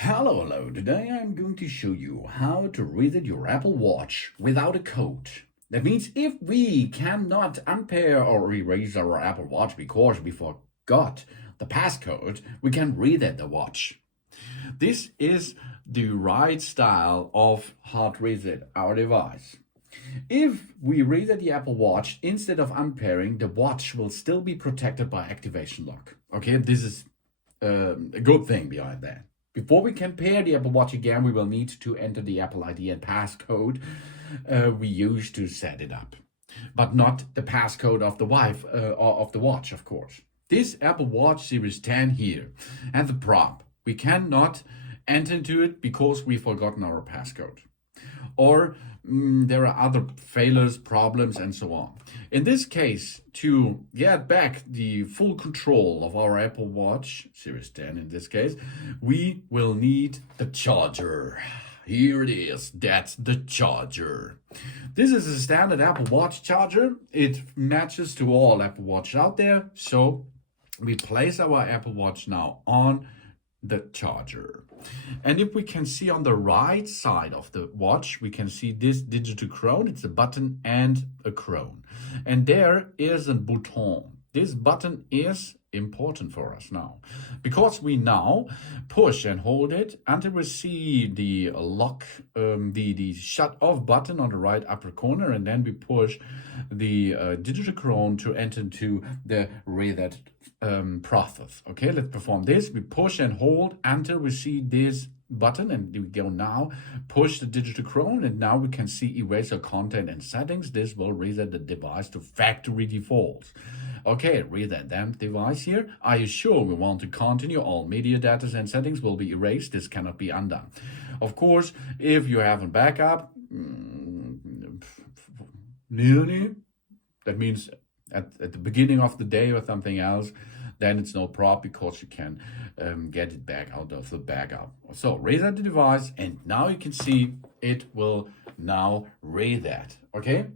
Hello. Today I'm going to show you how to reset your Apple Watch without a code. That means if we cannot unpair or erase our Apple Watch because we forgot the passcode, we can reset the watch. This is the right style of hard reset our device. If we reset the Apple Watch, instead of unpairing, the watch will still be protected by activation lock. Okay, this is a good thing behind that. Before we can pair the Apple Watch again, we will need to enter the Apple ID and passcode we use to set it up, but not the passcode of the of the watch, of course. This Apple Watch Series 10 here, and the prop, we cannot enter into it because we've forgotten our passcode. Or there are other failures, problems, and so on. In this case, to get back the full control of our Apple Watch, Series 10 in this case, we will need the charger. Here it is, that's the charger. This is a standard Apple Watch charger. It matches to all Apple Watch out there. So we place our Apple Watch now on the charger. And if we can see on the right side of the watch, we can see this digital crown. It's a button and a crown. And there is a button. This button is important for us now because we now push and hold it until we see the lock, the shut off button on the right upper corner, and then we push the digital crown to enter into the reset process. Okay, let's perform this. We push and hold until we see this button, and we go now push the digital crown, and now we can see eraser content and settings. This will reset the device to factory defaults. Okay, reset that device here. Are you sure we want to continue? All media data and settings will be erased. This cannot be undone. Of course, if you have a backup, that means at the beginning of the day or something else, then it's no problem because you can get it back out of the backup. So reset the device, and now you can see it will now reset. Okay,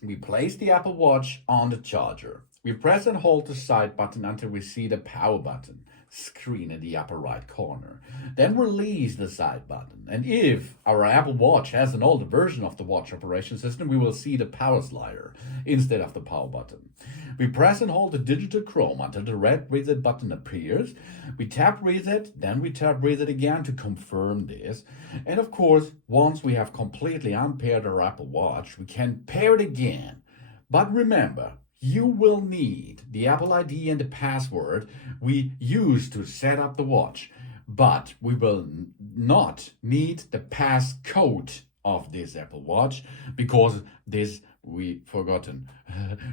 we place the Apple Watch on the charger. We press and hold the side button until we see the power button screen in the upper right corner. Then release the side button. And if our Apple Watch has an older version of the watch operation system, we will see the power slider instead of the power button. We press and hold the digital chrome until the red reset button appears. We tap reset, then we tap reset again to confirm this. And of course, once we have completely unpaired our Apple Watch, we can pair it again. But remember, you will need the Apple ID and the password we use to set up the watch, but we will not need the passcode of this Apple Watch because this we forgotten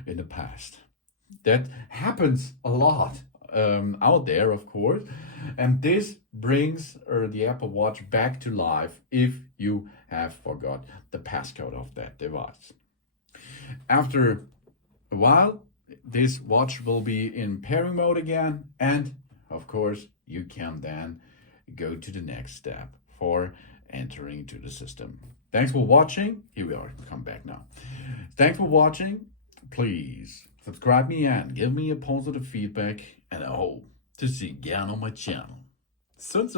in the past. That happens a lot out there, of course, and this brings the Apple Watch back to life if you have forgot the passcode of that device. After a while, this watch will be in pairing mode again, and of course you can then go to the next step for entering into the system. Thanks for watching. Here we are, come back now. Thanks for watching. Please subscribe me and give me a positive feedback, and I hope to see you again on my channel. Soon.